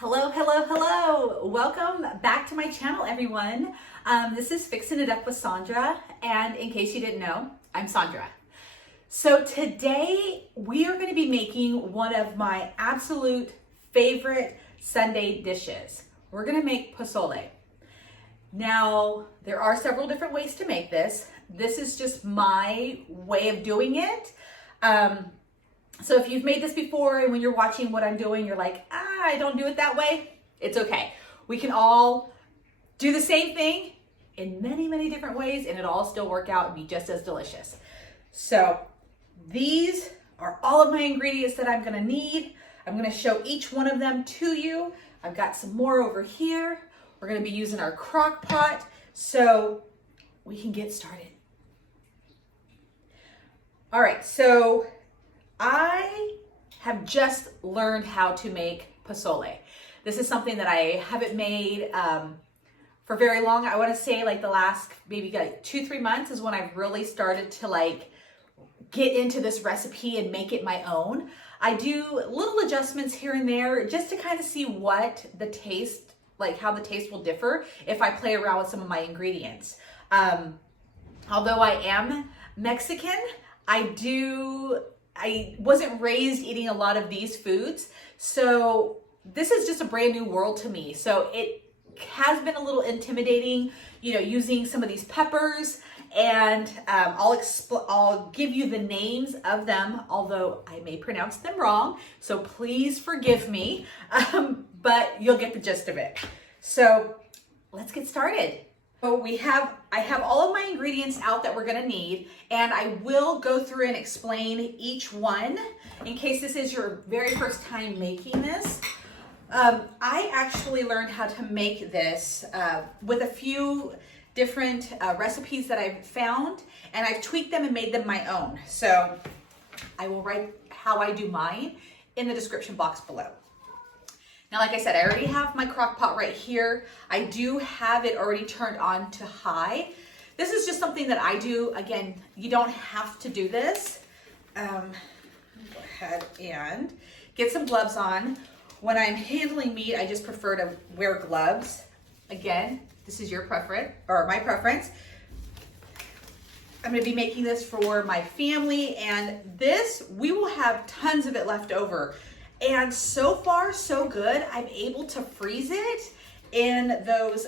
Hello, hello, hello. Welcome back to my channel, everyone. This is Fixing It Up with Sandra, and in case you didn't know, I'm Sandra. So today we are going to be making one of my absolute favorite Sunday dishes. We're going to make pozole. Now, there are several different ways to make this. This is just my way of doing it. So if you've made this before and when you're watching what I'm doing, you're like, I don't do it that way, it's okay. We can all do the same thing in many, many different ways and it'll all still work out and be just as delicious. So these are all of my ingredients that I'm gonna need. I'm gonna show each one of them to you. I've got some more over here. We're gonna be using our crock pot, so we can get started. All right, so I have just learned how to make pozole. This is something that I haven't made for very long. I want to say like the last maybe like 2-3 months is when I've really started to like get into this recipe and make it my own. I do little adjustments here and there just to kind of see what the taste, like how the taste will differ if I play around with some of my ingredients. Although I am Mexican, I wasn't raised eating a lot of these foods, so this is just a brand new world to me. So it has been a little intimidating, you know, using some of these peppers, and I'll give you the names of them, although I may pronounce them wrong, so please forgive me, but you'll get the gist of it. So let's get started. So I have all of my ingredients out that we're gonna need, and I will go through and explain each one in case this is your very first time making this. I actually learned how to make this with a few different recipes that I've found, and I've tweaked them and made them my own. So I will write how I do mine in the description box below. Now, like I said, I already have my crock pot right here. I do have it already turned on to high. This is just something that I do. Again, you don't have to do this. Go ahead and get some gloves on. When I'm handling meat, I just prefer to wear gloves. Again, this is your preference, or my preference. I'm gonna be making this for my family, and this, we will have tons of it left over. And so far, so good. I'm able to freeze it in those,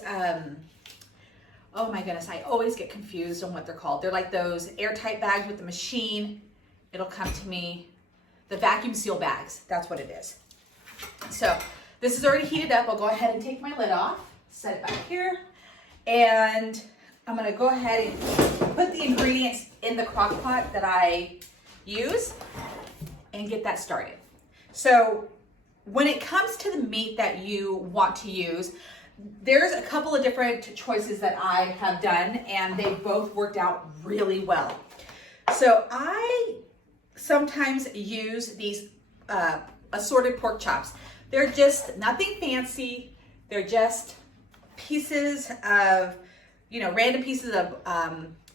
oh my goodness, I always get confused on what they're called. They're like those airtight bags with the machine. It'll come to me, the vacuum seal bags, that's what it is. So this is already heated up. I'll go ahead and take my lid off, set it back here, and I'm gonna go ahead and put the ingredients in the crock pot that I use and get that started. So when it comes to the meat that you want to use, there's a couple of different choices that I have done, and they both worked out really well. So I sometimes use these assorted pork chops. They're just nothing fancy. They're just pieces of, you know, random pieces of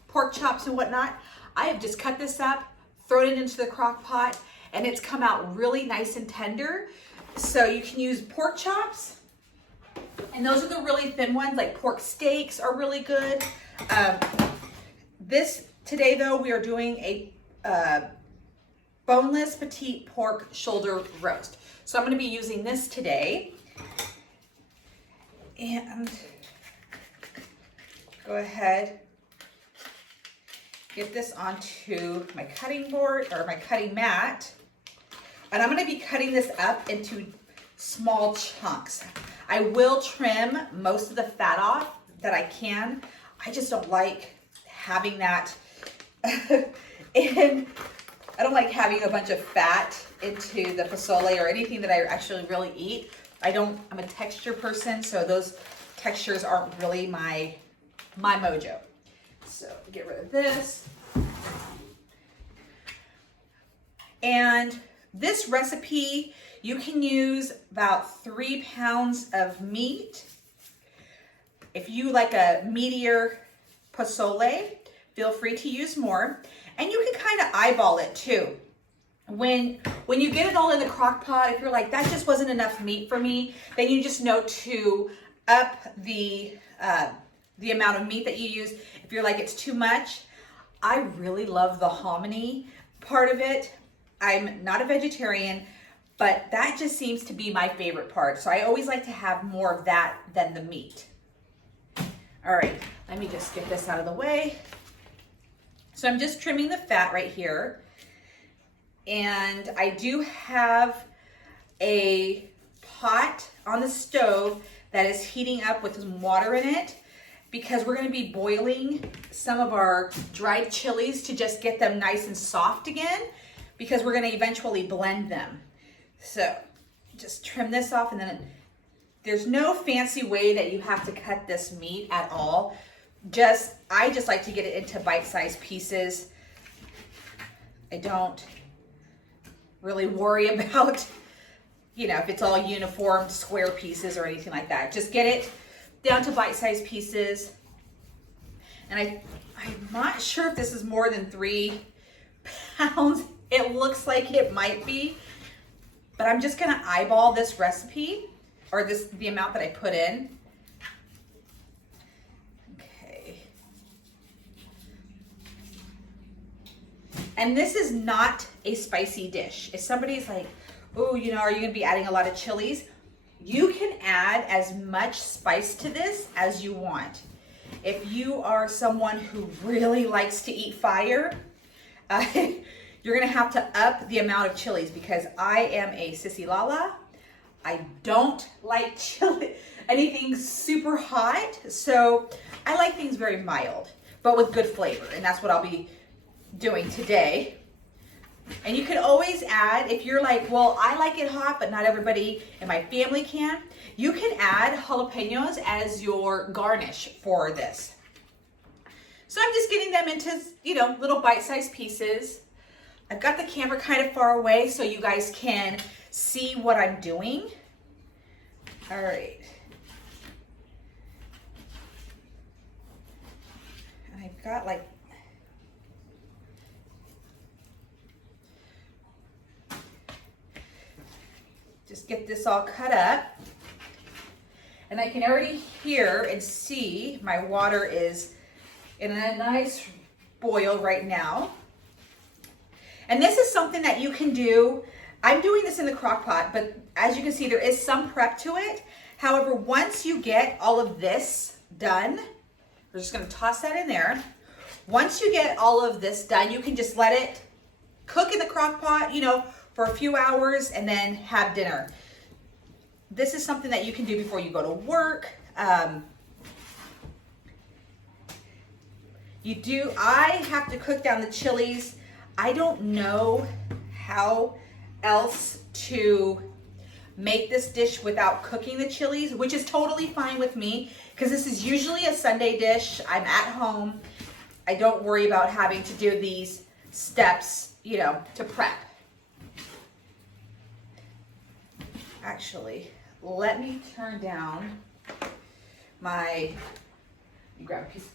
pork chops and whatnot. I have just cut this up, thrown it into the crock pot, and it's come out really nice and tender. So you can use pork chops, and those are the really thin ones, like pork steaks are really good. Today though, we are doing a boneless petite pork shoulder roast. So I'm gonna be using this today. And go ahead, get this onto my cutting board, or my cutting mat. And I'm gonna be cutting this up into small chunks. I will trim most of the fat off that I can. I just don't like having that and I don't like having a bunch of fat into the pozole or anything that I actually really eat. I'm a texture person, so those textures aren't really my mojo. So get rid of this. And this recipe, you can use about 3 pounds of meat. If you like a meatier pozole, feel free to use more. And you can kind of eyeball it too. When you get it all in the crock pot, if you're like, that just wasn't enough meat for me, then you just know to up the amount of meat that you use. If you're like, it's too much, I really love the hominy part of it. I'm not a vegetarian, but that just seems to be my favorite part. So I always like to have more of that than the meat. All right, let me just get this out of the way. So I'm just trimming the fat right here. And I do have a pot on the stove that is heating up with some water in it because we're gonna be boiling some of our dried chilies to just get them nice and soft again because we're gonna eventually blend them. So just trim this off, and then there's no fancy way that you have to cut this meat at all. I just like to get it into bite-sized pieces. I don't really worry about, if it's all uniform square pieces or anything like that. Just get it down to bite-sized pieces. And I'm not sure if this is more than 3 pounds. It looks like it might be, but I'm just gonna eyeball this recipe, or the amount that I put in. Okay. And this is not a spicy dish. If somebody's like, oh, are you gonna be adding a lot of chilies? You can add as much spice to this as you want. If you are someone who really likes to eat fire, you're gonna have to up the amount of chilies because I am a sissy lala. I don't like anything super hot, so I like things very mild, but with good flavor, and that's what I'll be doing today. And you can always add, if you're like, well, I like it hot, but not everybody in my family can, you can add jalapenos as your garnish for this. So I'm just getting them into, little bite-sized pieces. I've got the camera kind of far away so you guys can see what I'm doing. All right. And I've got just get this all cut up. And I can already hear and see my water is in a nice boil right now. And this is something that you can do. I'm doing this in the crock pot, but as you can see, there is some prep to it. However, once you get all of this done, we're just gonna toss that in there. Once you get all of this done, you can just let it cook in the crock pot, for a few hours and then have dinner. This is something that you can do before you go to work. I have to cook down the chilies. I don't know how else to make this dish without cooking the chilies, which is totally fine with me because this is usually a Sunday dish. I'm at home. I don't worry about having to do these steps, to prep. Actually, let me turn down you grab a piece.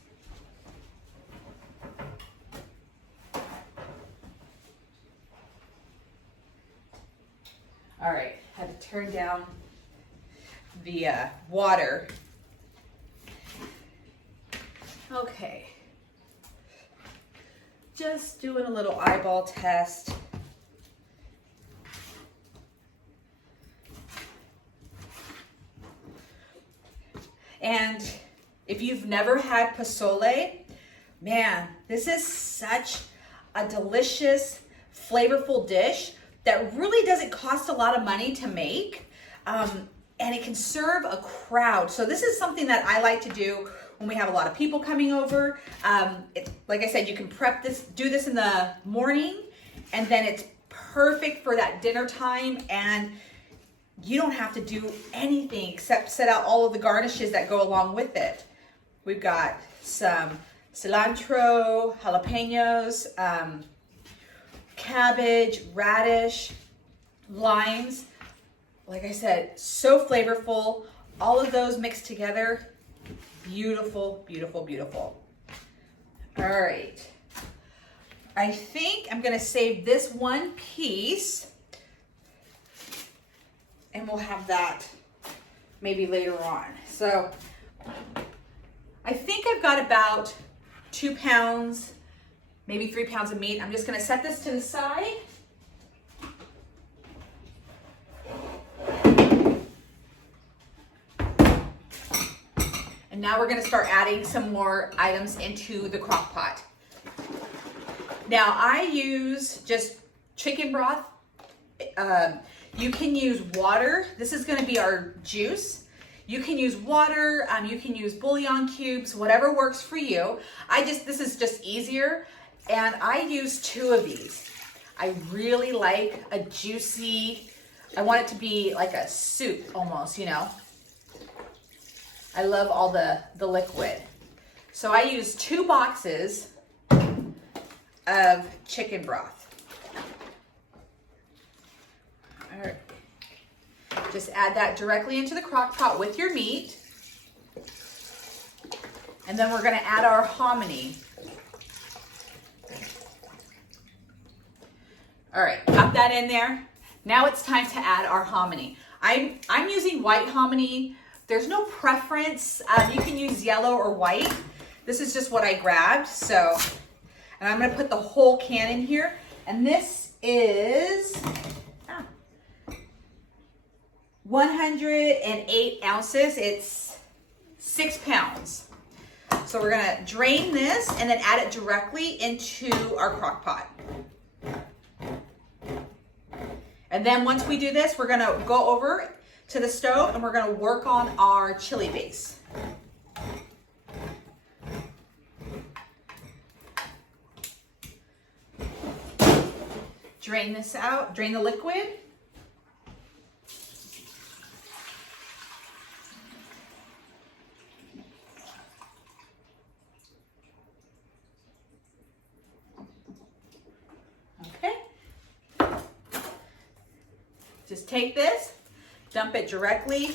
All right, had to turn down the water. Okay, just doing a little eyeball test. And if you've never had pozole, man, this is such a delicious, flavorful dish that really doesn't cost a lot of money to make, and it can serve a crowd. So this is something that I like to do when we have a lot of people coming over. Like I said, you can do this in the morning, and then it's perfect for that dinner time, and you don't have to do anything except set out all of the garnishes that go along with it. We've got some cilantro, jalapenos, cabbage, radish, limes. Like I said, so flavorful. All of those mixed together. Beautiful, beautiful, beautiful. All right. I think I'm gonna save this one piece and we'll have that maybe later on. So I think I've got about 2 pounds, maybe 3 pounds of meat. I'm just gonna set this to the side. And now we're gonna start adding some more items into the crock pot. Now I use just chicken broth. You can use water. This is gonna be our juice. You can use water, you can use bouillon cubes, whatever works for you. This is just easier. And I use 2 of these. I really like a juicy, I want it to be like a soup almost, you know. I love all the liquid. So I use 2 boxes of chicken broth. All right. Just add that directly into the crock pot with your meat. And then we're gonna add our hominy. All right, got that in there. Now it's time to add our hominy. I'm using white hominy. There's no preference. You can use yellow or white. This is just what I grabbed. So, and I'm gonna put the whole can in here. And this is 108 ounces. It's 6 pounds. So we're gonna drain this and then add it directly into our crock pot. And then once we do this, we're gonna go over to the stove and we're gonna work on our chili base. Drain this out, drain the liquid. Okay. Just take this, dump it directly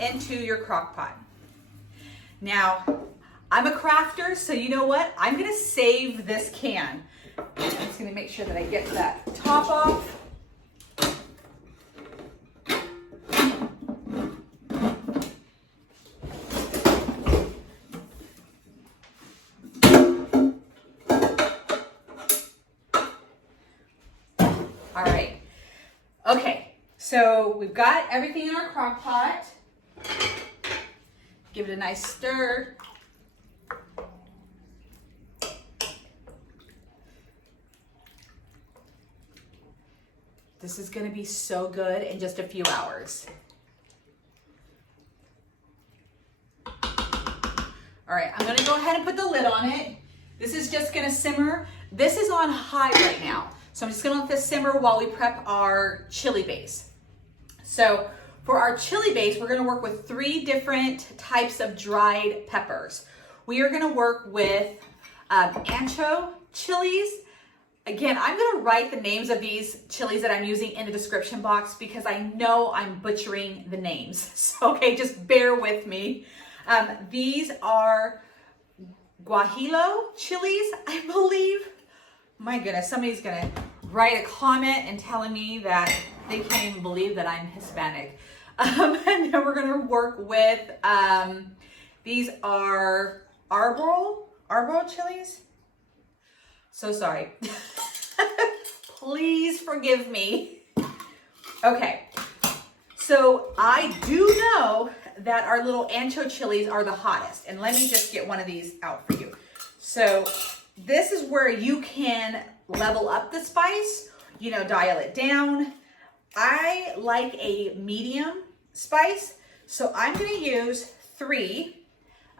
into your crock pot. Now, I'm a crafter, so you know what? I'm gonna save this can. I'm just gonna make sure that I get that top off. All right. Okay, so we've got everything in our crock pot. Give it a nice stir. This is gonna be so good in just a few hours. All right, I'm gonna go ahead and put the lid on it. This is just gonna simmer. This is on high right now. So I'm just gonna let this simmer while we prep our chili base. So for our chili base, we're gonna work with 3 different types of dried peppers. We are gonna work with ancho chilies. Again, I'm gonna write the names of these chilies that I'm using in the description box because I know I'm butchering the names. So, okay, just bear with me. These are guajillo chilies, I believe. My goodness, somebody's gonna write a comment and telling me that they can't even believe that I'm Hispanic. And then we're gonna work with, these are Arbol chilies. So sorry. Please forgive me. Okay, so I do know that our little ancho chilies are the hottest. And let me just get one of these out for you. So this is where you can level up the spice, you know, dial it down. I like a medium spice, so I'm gonna use 3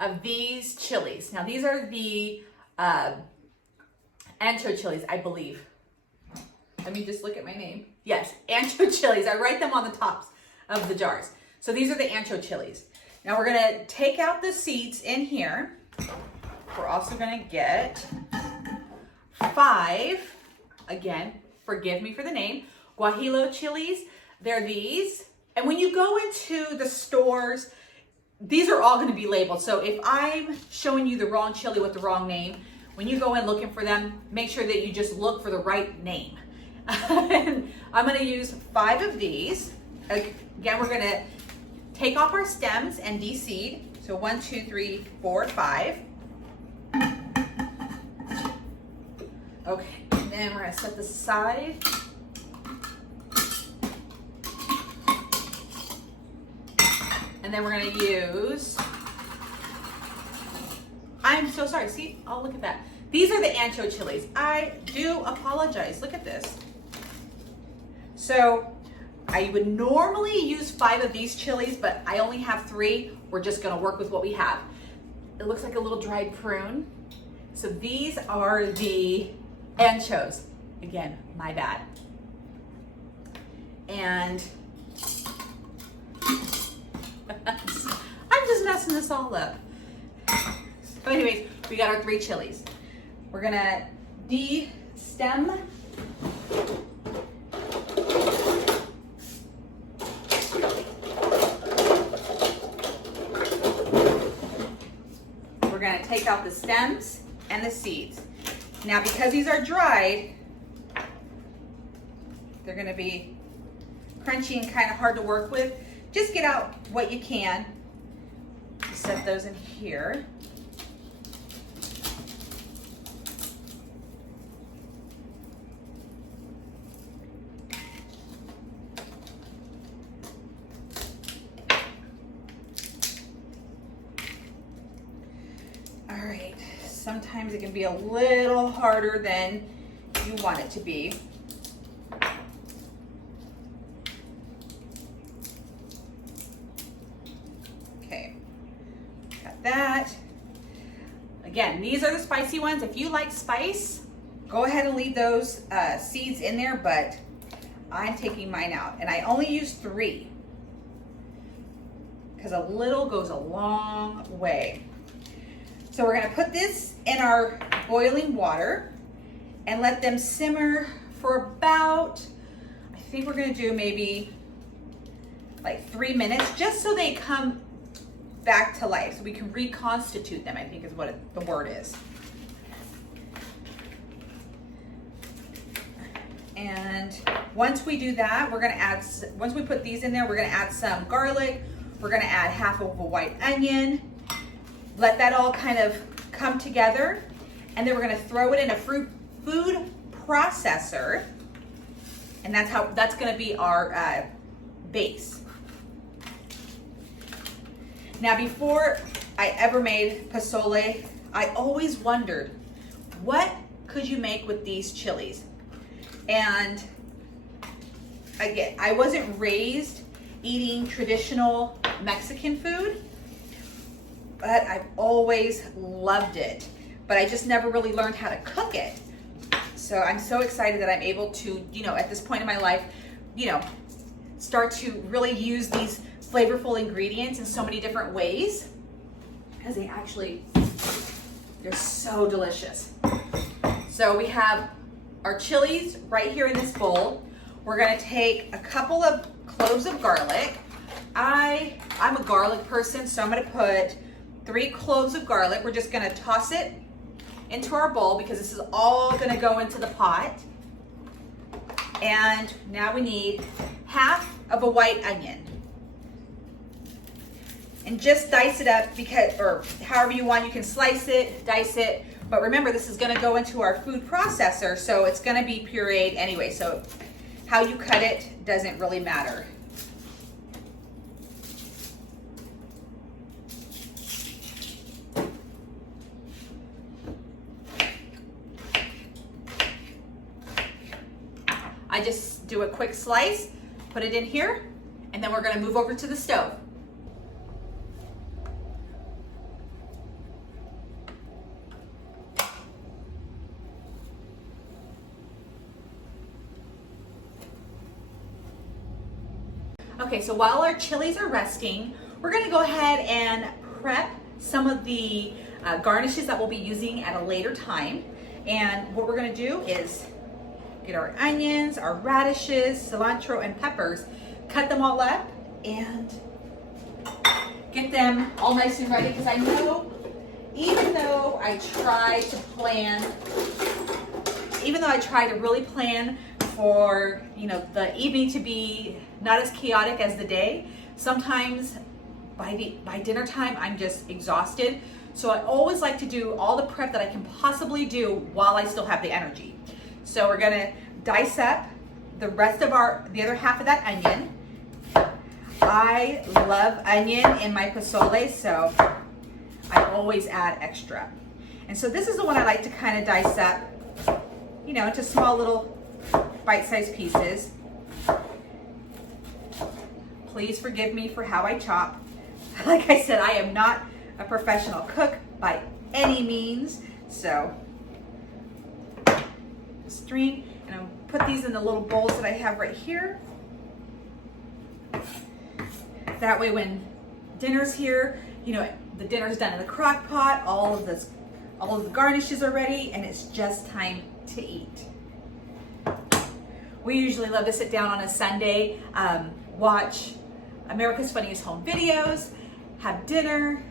of these chilies. Now these are the ancho chilies, I believe. Let me just look at my name. Yes, ancho chilies. I write them on the tops of the jars. So these are the ancho chilies. Now we're gonna take out the seeds in here. We're also gonna get 5, again, forgive me for the name, guajillo chilies. They're these. And when you go into the stores, these are all gonna be labeled. So if I'm showing you the wrong chili with the wrong name, when you go in looking for them, make sure that you just look for the right name. I'm gonna use 5 of these. Again, we're gonna take off our stems and deseed. So 1, 2, 3, 4, 5. Okay, and then we're gonna set this aside. And then we're gonna use, I'm so sorry, see, oh, look at that. These are the ancho chilies. I do apologize, look at this. So I would normally use 5 of these chilies, but I only have 3. We're just gonna work with what we have. It looks like a little dried prune. So these are the anchos. Again, my bad. And I'm just messing this all up. So anyways, we got our 3 chilies. We're gonna de-stem. We're gonna take out the stems and the seeds. Now, because these are dried, they're gonna be crunchy and kind of hard to work with. Just get out what you can. Just set those in here. All right, sometimes it can be a little harder than you want it to be. That. Again, these are the spicy ones. If you like spice, go ahead and leave those seeds in there, but I'm taking mine out. And I only use 3 because a little goes a long way. So we're gonna put this in our boiling water and let them simmer for about, I think we're gonna do maybe like 3 minutes, just so they come back to life, so we can reconstitute them, I think is what the word is. And once we do that, we're gonna add, once we put these in there, we're gonna add some garlic. We're gonna add half of a white onion. Let that all kind of come together. And then we're gonna throw it in a food processor. And that's gonna be our base. Now, before I ever made pozole, I always wondered, what could you make with these chilies? And again, I wasn't raised eating traditional Mexican food, but I've always loved it. But I just never really learned how to cook it. So I'm so excited that I'm able to, at this point in my life, start to really use these flavorful ingredients in so many different ways, because they're so delicious. So we have our chilies right here in this bowl. We're gonna take a couple of cloves of garlic. I'm a garlic person, so I'm gonna put 3 cloves of garlic. We're just gonna toss it into our bowl because this is all gonna go into the pot. And now we need half of a white onion. And just dice it up, or however you want. You can slice it, dice it, but remember this is gonna go into our food processor, so it's gonna be pureed anyway, so how you cut it doesn't really matter. I just do a quick slice, put it in here, and then we're gonna move over to the stove. Okay, so while our chilies are resting, we're gonna go ahead and prep some of the garnishes that we'll be using at a later time. And what we're gonna do is get our onions, our radishes, cilantro, and peppers, cut them all up, and get them all nice and ready, because I know even though I try to really plan for, you know, the evening to be not as chaotic as the day, sometimes by dinner time I'm just exhausted. So I always like to do all the prep that I can possibly do while I still have the energy. So we're gonna dice up the rest of the other half of that onion. I love onion in my pozole, so I always add extra. And so this is the one I like to kind of dice up, you know, into small little bite-sized pieces. Please forgive me for how I chop. Like I said, I am not a professional cook by any means, so stream, and I'll put these in the little bowls that I have right here. That way when dinner's here, you know, the dinner's done in the crock pot, all of the garnishes are ready, and it's just time to eat. We usually love to sit down on a Sunday, watch America's Funniest Home Videos, have dinner.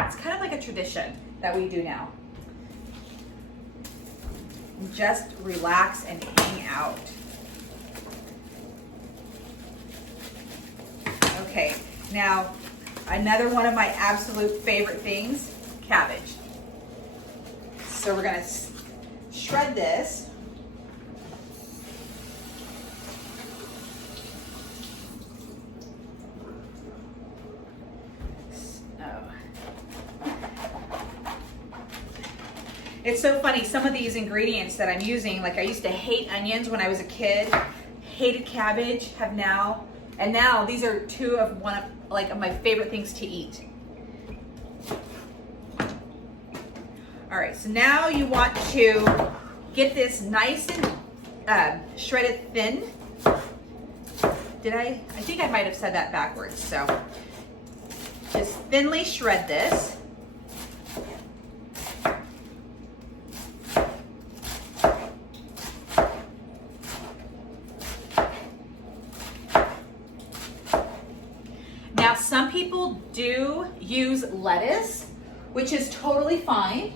It's kind of like a tradition that we do now. Just relax and hang out. Okay, now another one of my absolute favorite things, cabbage. So we're gonna shred this. It's so funny, some of these ingredients that I'm using, like I used to hate onions when I was a kid, hated cabbage, and now these are two of of my favorite things to eat. All right, so now you want to get this nice and shredded thin. I think I might have said that backwards. So just thinly shred this. Now, some people do use lettuce, which is totally fine.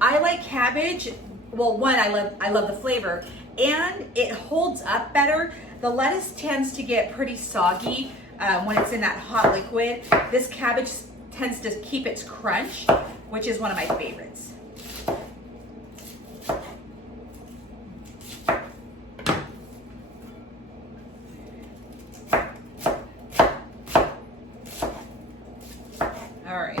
I like cabbage. Well, one, I love the flavor, and it holds up better. The lettuce tends to get pretty soggy when it's in that hot liquid. This cabbage tends to keep its crunch, which is one of my favorites. All right.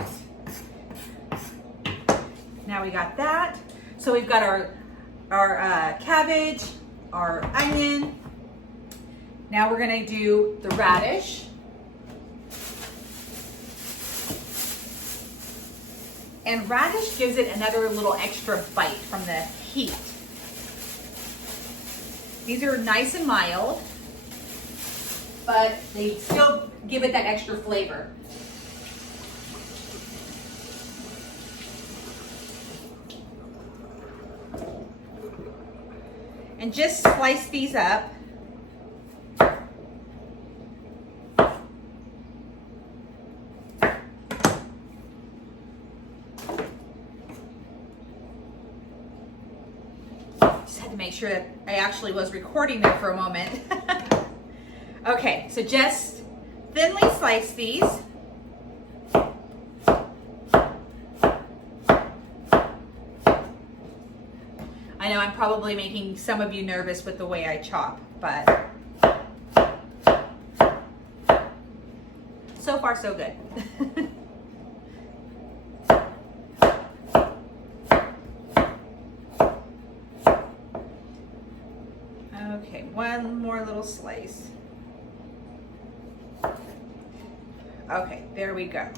Now we got that. So we've got our cabbage, our onion. Now we're gonna do the radish. And radish gives it another little extra bite from the heat. These are nice and mild, but they still give it that extra flavor. And just slice these up. Just had to make sure that I actually was recording there for a moment. Okay, so just thinly slice these. I know I'm probably making some of you nervous with the way I chop, but so far so good. Okay, one more little slice. Okay, there we go.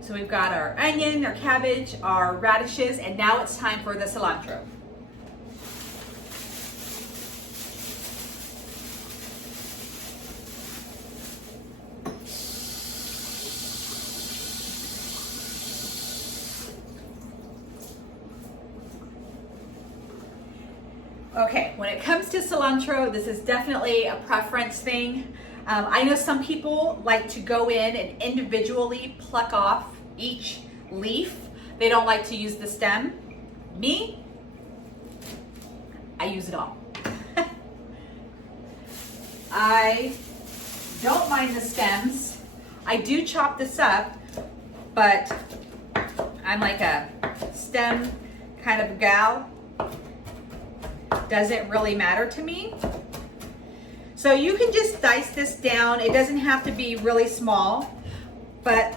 So we've got our onion, our cabbage, our radishes, and now it's time for the cilantro. Okay, when it comes to cilantro, this is definitely a preference thing. I know some people like to go in and individually pluck off each leaf. They don't like to use the stem. Me, I use it all. I don't mind the stems. I do chop this up, but I'm like a stem kind of gal. Doesn't really matter to me. So you can just dice this down. It doesn't have to be really small, but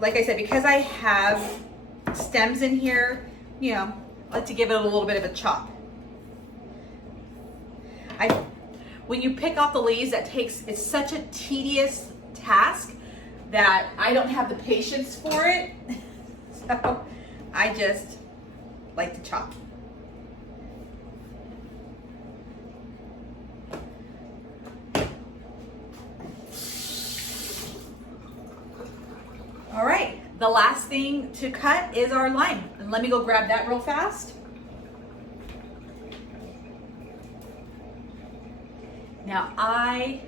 like I said, because I have stems in here, you know, I like to give it a little bit of a chop. When you pick off the leaves, it's such a tedious task that I don't have the patience for it. So I just like to chop. All right, the last thing to cut is our lime. And let me go grab that real fast. Now, I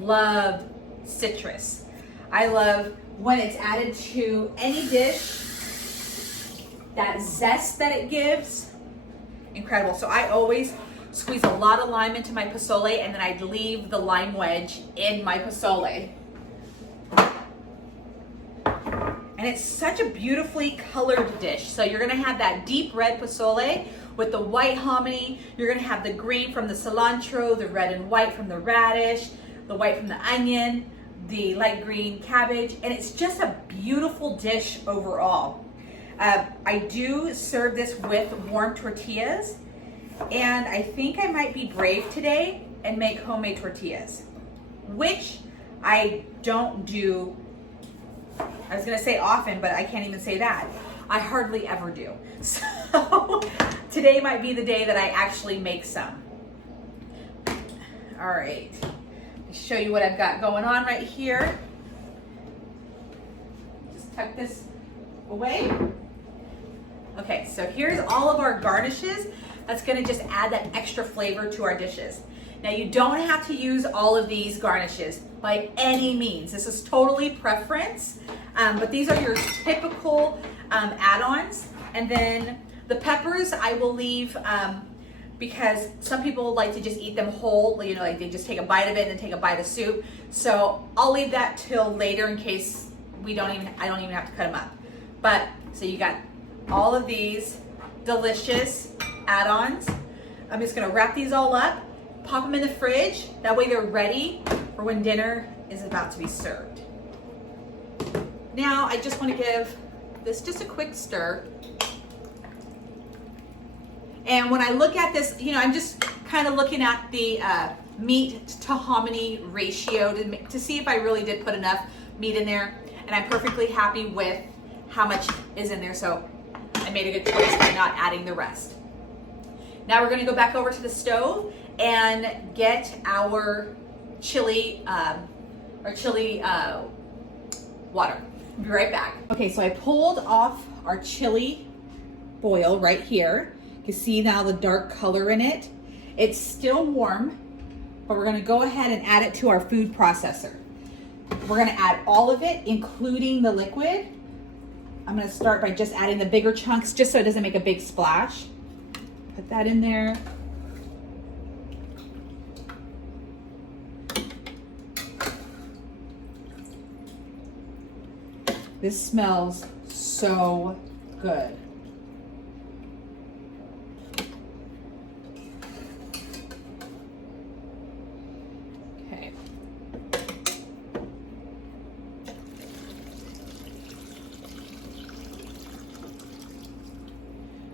love citrus. I love when it's added to any dish, that zest that it gives, incredible. So I always squeeze a lot of lime into my pozole, and then I'd leave the lime wedge in my pozole. And it's such a beautifully colored dish. So you're gonna have that deep red pozole with the white hominy. You're gonna have the green from the cilantro, the red and white from the radish, the white from the onion, the light green cabbage, and it's just a beautiful dish overall. I do serve this with warm tortillas, and I think I might be brave today and make homemade tortillas, which I don't do. I was gonna say often, but I can't even say that. I hardly ever do. So today might be the day that I actually make some. All right, let me show you what I've got going on right here. Just tuck this away. Okay, so here's all of our garnishes. That's gonna just add that extra flavor to our dishes. Now you don't have to use all of these garnishes by any means. This is totally preference, but these are your typical add-ons. And then the peppers I will leave because some people like to just eat them whole, you know, like they just take a bite of it and then take a bite of soup. So I'll leave that till later in case I don't even have to cut them up. But so you got all of these delicious add-ons. I'm just gonna wrap these all up, pop them in the fridge. That way they're ready for when dinner is about to be served. Now I just want to give this just a quick stir. And when I look at this, you know, I'm just kind of looking at the meat to hominy ratio to see if I really did put enough meat in there. And I'm perfectly happy with how much is in there. So I made a good choice by not adding the rest. Now we're gonna go back over to the stove and get our chili water. Be right back. Okay, so I pulled off our chili boil right here. You can see now the dark color in it. It's still warm, but we're gonna go ahead and add it to our food processor. We're gonna add all of it, including the liquid. I'm gonna start by just adding the bigger chunks just so it doesn't make a big splash. Put that in there. This smells so good. Okay.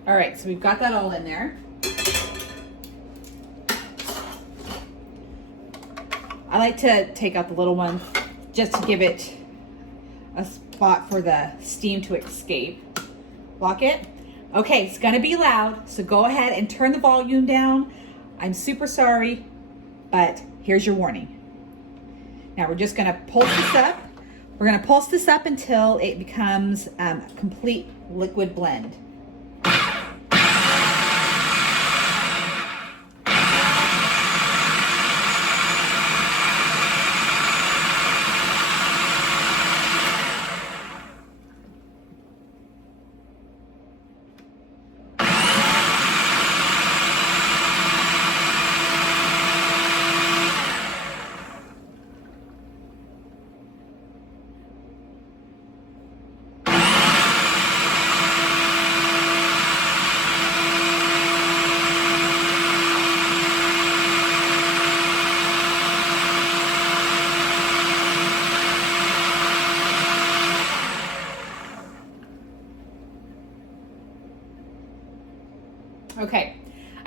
All right, so we've got that all in there. I like to take out the little one just to give it a spot for the steam to escape. Lock it. Okay, it's gonna be loud, so go ahead and turn the volume down. I'm super sorry, but here's your warning. Now we're just gonna pulse this up. We're gonna pulse this up until it becomes a complete liquid blend.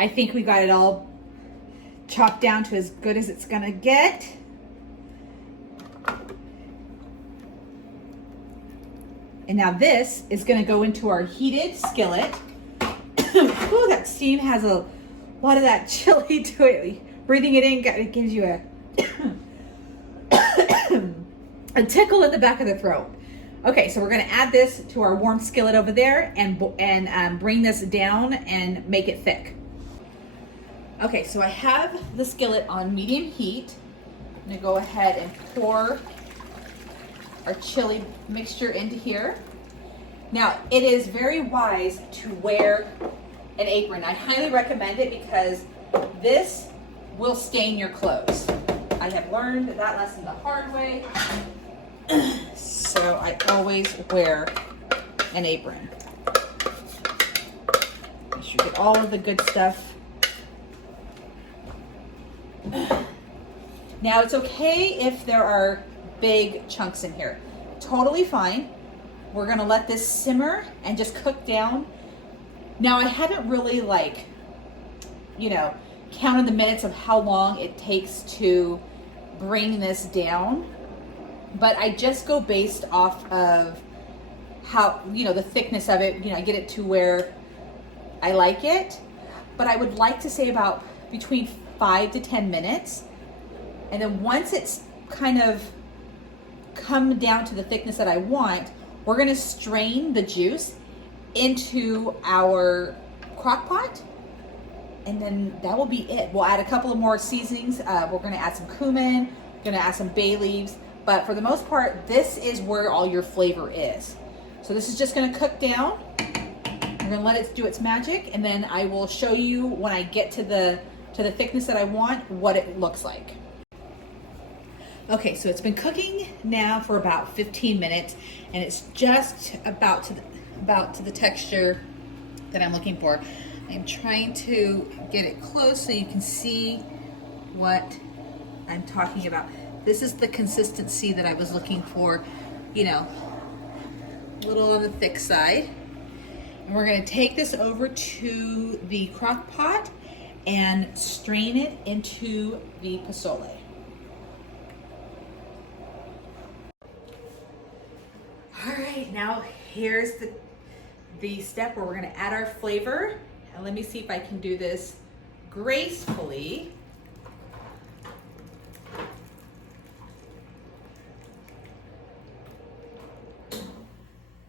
I think we got it all chopped down to as good as it's gonna get. And now this is gonna go into our heated skillet. Ooh, that steam has a lot of that chili to it. Breathing it in, it gives you a tickle in the back of the throat. Okay, so we're gonna add this to our warm skillet over there and bring this down and make it thick. Okay, so I have the skillet on medium heat. I'm gonna go ahead and pour our chili mixture into here. Now, it is very wise to wear an apron. I highly recommend it because this will stain your clothes. I have learned that lesson the hard way. So I always wear an apron. Make sure you get all of the good stuff. Now it's okay if there are big chunks in here. Totally fine. We're gonna let this simmer and just cook down. Now I haven't really counted the minutes of how long it takes to bring this down, but I just go based off of how, the thickness of it. I get it to where I like it, but I would like to say about between 5 to 10 minutes. And then once it's kind of come down to the thickness that I want, we're gonna strain the juice into our crock pot, and then that will be it. We'll add a couple of more seasonings. We're gonna add some cumin, gonna add some bay leaves, but for the most part, this is where all your flavor is. So this is just gonna cook down. We're gonna let it do its magic, and then I will show you when I get to the thickness that I want, what it looks like. Okay, so it's been cooking now for about 15 minutes, and it's just about to the texture that I'm looking for. I'm trying to get it close so you can see what I'm talking about. This is the consistency that I was looking for, a little on the thick side. And we're gonna take this over to the crock pot and strain it into the pozole. All right, now here's the step where we're gonna add our flavor. And let me see if I can do this gracefully.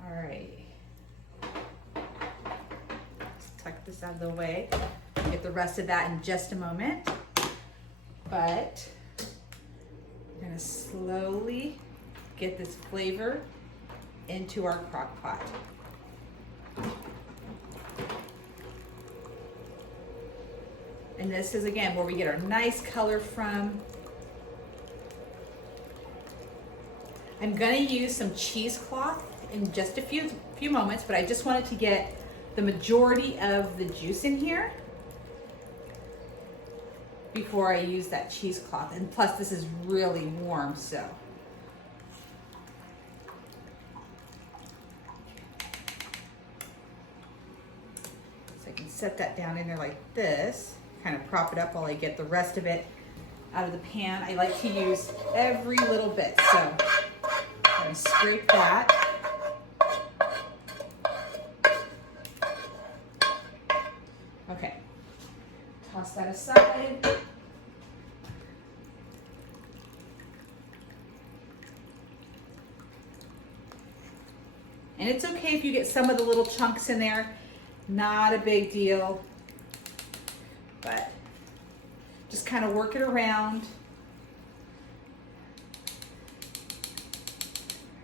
All right. Let's tuck this out of the way. Get the rest of that in just a moment. But I'm gonna slowly get this flavor into our crock pot. And this is again where we get our nice color from. I'm gonna use some cheesecloth in just a few moments, but I just wanted to get the majority of the juice in here before I use that cheesecloth. And plus this is really warm, so. So I can set that down in there like this, kind of prop it up while I get the rest of it out of the pan. I like to use every little bit, so I'm gonna scrape that. Okay, toss that aside. And it's okay if you get some of the little chunks in there, not a big deal, but just kind of work it around.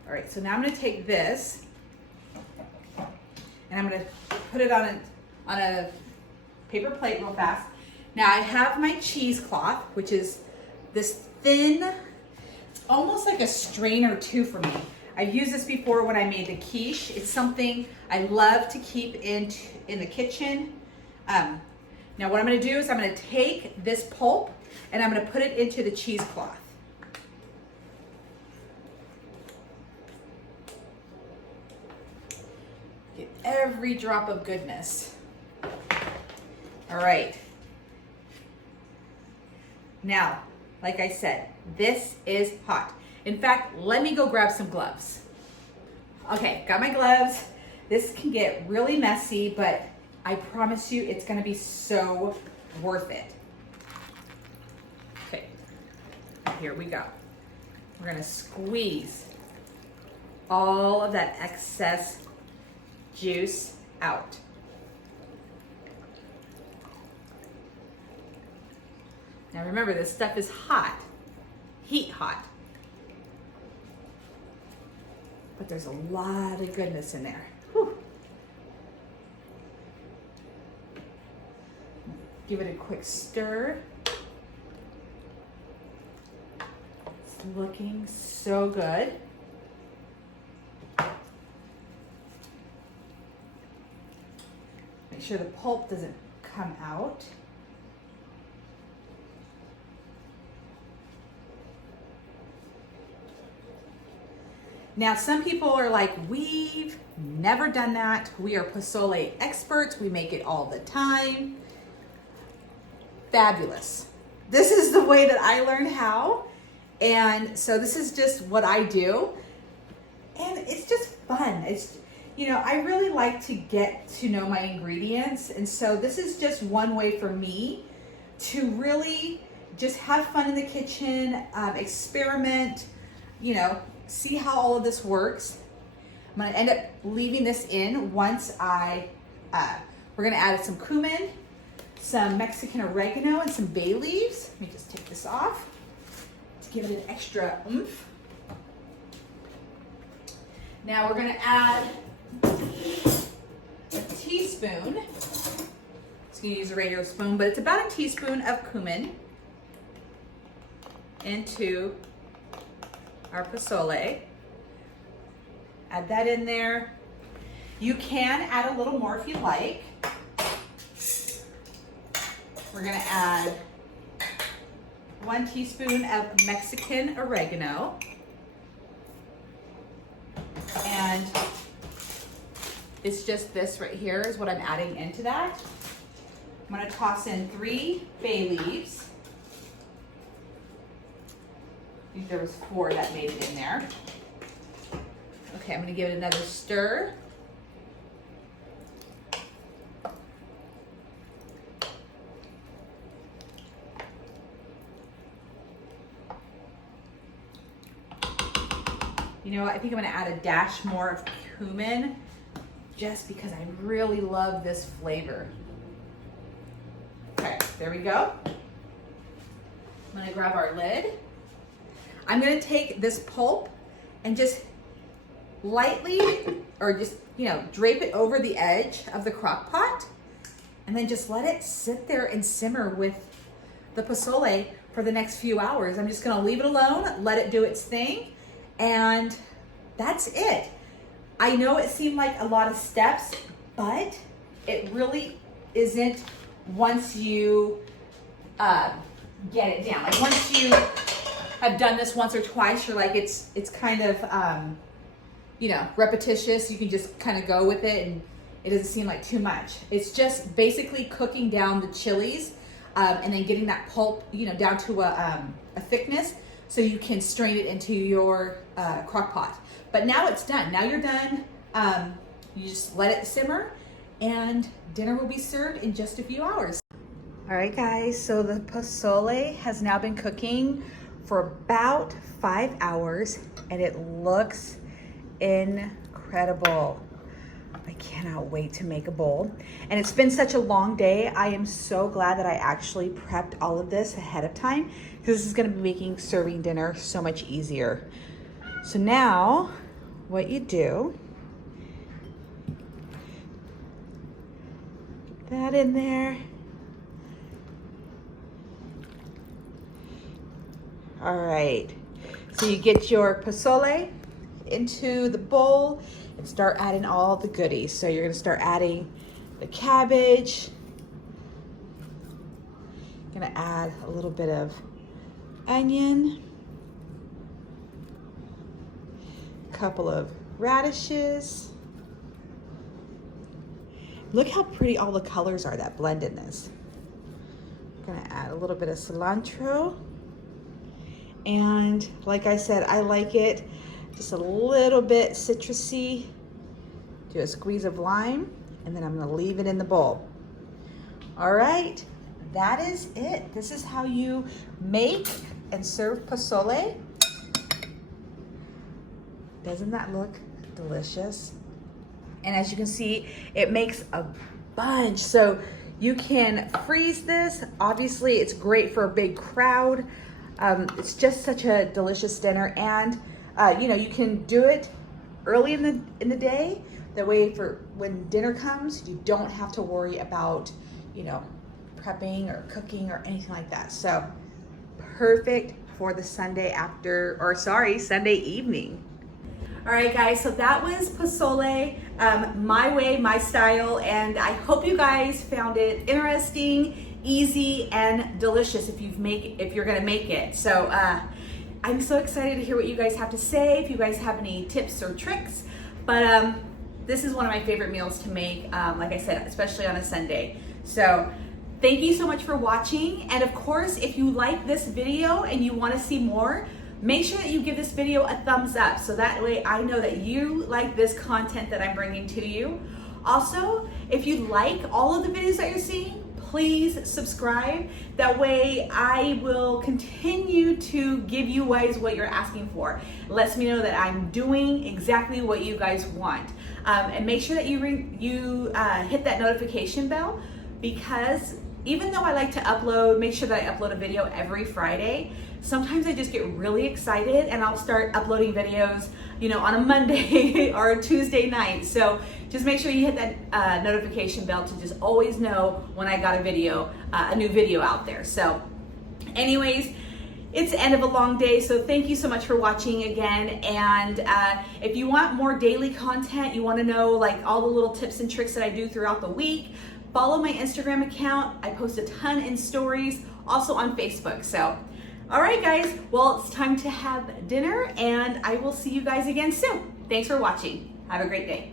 All right, so now I'm gonna take this and I'm gonna put it on a paper plate real fast. Now I have my cheesecloth, which is this thin, it's almost like a strainer too for me. I've used this before when I made the quiche. It's something I love to keep in the kitchen. Now what I'm gonna do is I'm gonna take this pulp and I'm gonna put it into the cheesecloth. Get every drop of goodness. All right. Now, like I said, this is hot. In fact, let me go grab some gloves. Okay, got my gloves. This can get really messy, but I promise you it's gonna be so worth it. Okay, here we go. We're gonna squeeze all of that excess juice out. Now remember, this stuff is hot, heat hot. But there's a lot of goodness in there. Whew. Give it a quick stir. It's looking so good. Make sure the pulp doesn't come out. Now, some people are like, we've never done that. We are pozole experts. We make it all the time. Fabulous. This is the way that I learned how. And so this is just what I do. And it's just fun. It's, you know, I really like to get to know my ingredients. And so this is just one way for me to really just have fun in the kitchen, experiment, you know, see how all of this works. I'm gonna end up leaving this in once we're gonna add some cumin, some Mexican oregano, and some bay leaves. Let me just take this off to give it an extra oomph. Now we're gonna add a teaspoon. It's gonna use a regular spoon, but it's about a teaspoon of cumin into our pozole. Add that in there. You can add a little more if you like. We're gonna add 1 teaspoon of Mexican oregano. And it's just this right here is what I'm adding into that. I'm gonna toss in 3 bay leaves. I think there was 4 that made it in there. Okay, I'm gonna give it another stir. You know what, I think I'm gonna add a dash more of cumin just because I really love this flavor. Okay, there we go. I'm gonna grab our lid. I'm gonna take this pulp and just lightly, or just, you know, drape it over the edge of the crock pot and then just let it sit there and simmer with the pozole for the next few hours. I'm just gonna leave it alone, let it do its thing, and that's it. I know it seemed like a lot of steps, but it really isn't once you get it down. Like once you have done this once or twice, you're like, it's kind of, you know, repetitious. You can just kind of go with it and it doesn't seem like too much. It's just basically cooking down the chilies and then getting that pulp, you know, down to a thickness so you can strain it into your crock pot. But now it's done. Now you're done. You just let it simmer and dinner will be served in just a few hours. All right, guys, so the pozole has now been cooking for about 5 hours and it looks incredible. I cannot wait to make a bowl. And it's been such a long day. I am so glad that I actually prepped all of this ahead of time because this is gonna be making serving dinner so much easier. So now what you do, get that in there. All right, so you get your pozole into the bowl and start adding all the goodies. So you're gonna start adding the cabbage. Gonna add a little bit of onion, a couple of radishes. Look how pretty all the colors are that blend in this. gonna add a little bit of cilantro. And like I said, I like it just a little bit citrusy. Do a squeeze of lime, and then I'm gonna leave it in the bowl. All right, that is it. This is how you make and serve pozole. Doesn't that look delicious? And as you can see, it makes a bunch. So you can freeze this. Obviously, it's great for a big crowd. It's just such a delicious dinner, and you know, you can do it early in the day. That way, for when dinner comes, you don't have to worry about, you know, prepping or cooking or anything like that. So perfect for the Sunday Sunday evening. All right, guys, so that was pozole, my way, my style, and I hope you guys found it interesting, easy, and delicious if you're gonna make it. So I'm so excited to hear what you guys have to say, if you guys have any tips or tricks, but this is one of my favorite meals to make, like I said, especially on a Sunday. So thank you so much for watching, and of course, if you like this video and you wanna see more, make sure that you give this video a thumbs up so that way I know that you like this content that I'm bringing to you. Also, if you like all of the videos that you're seeing, please subscribe. That way I will continue to give you guys what you're asking for. It lets me know that I'm doing exactly what you guys want. And make sure that you hit that notification bell, because even though I like to make sure that I upload a video every Friday, sometimes I just get really excited and I'll start uploading videos, you know, on a Monday or a Tuesday night. So just make sure you hit that notification bell to just always know when I got a new video out there. So anyways, it's the end of a long day, so thank you so much for watching again. And if you want more daily content, you want to know like all the little tips and tricks that I do throughout the week, follow my Instagram account. I post a ton in stories, also on Facebook. So, all right, guys. Well, it's time to have dinner, and I will see you guys again soon. Thanks for watching. Have a great day.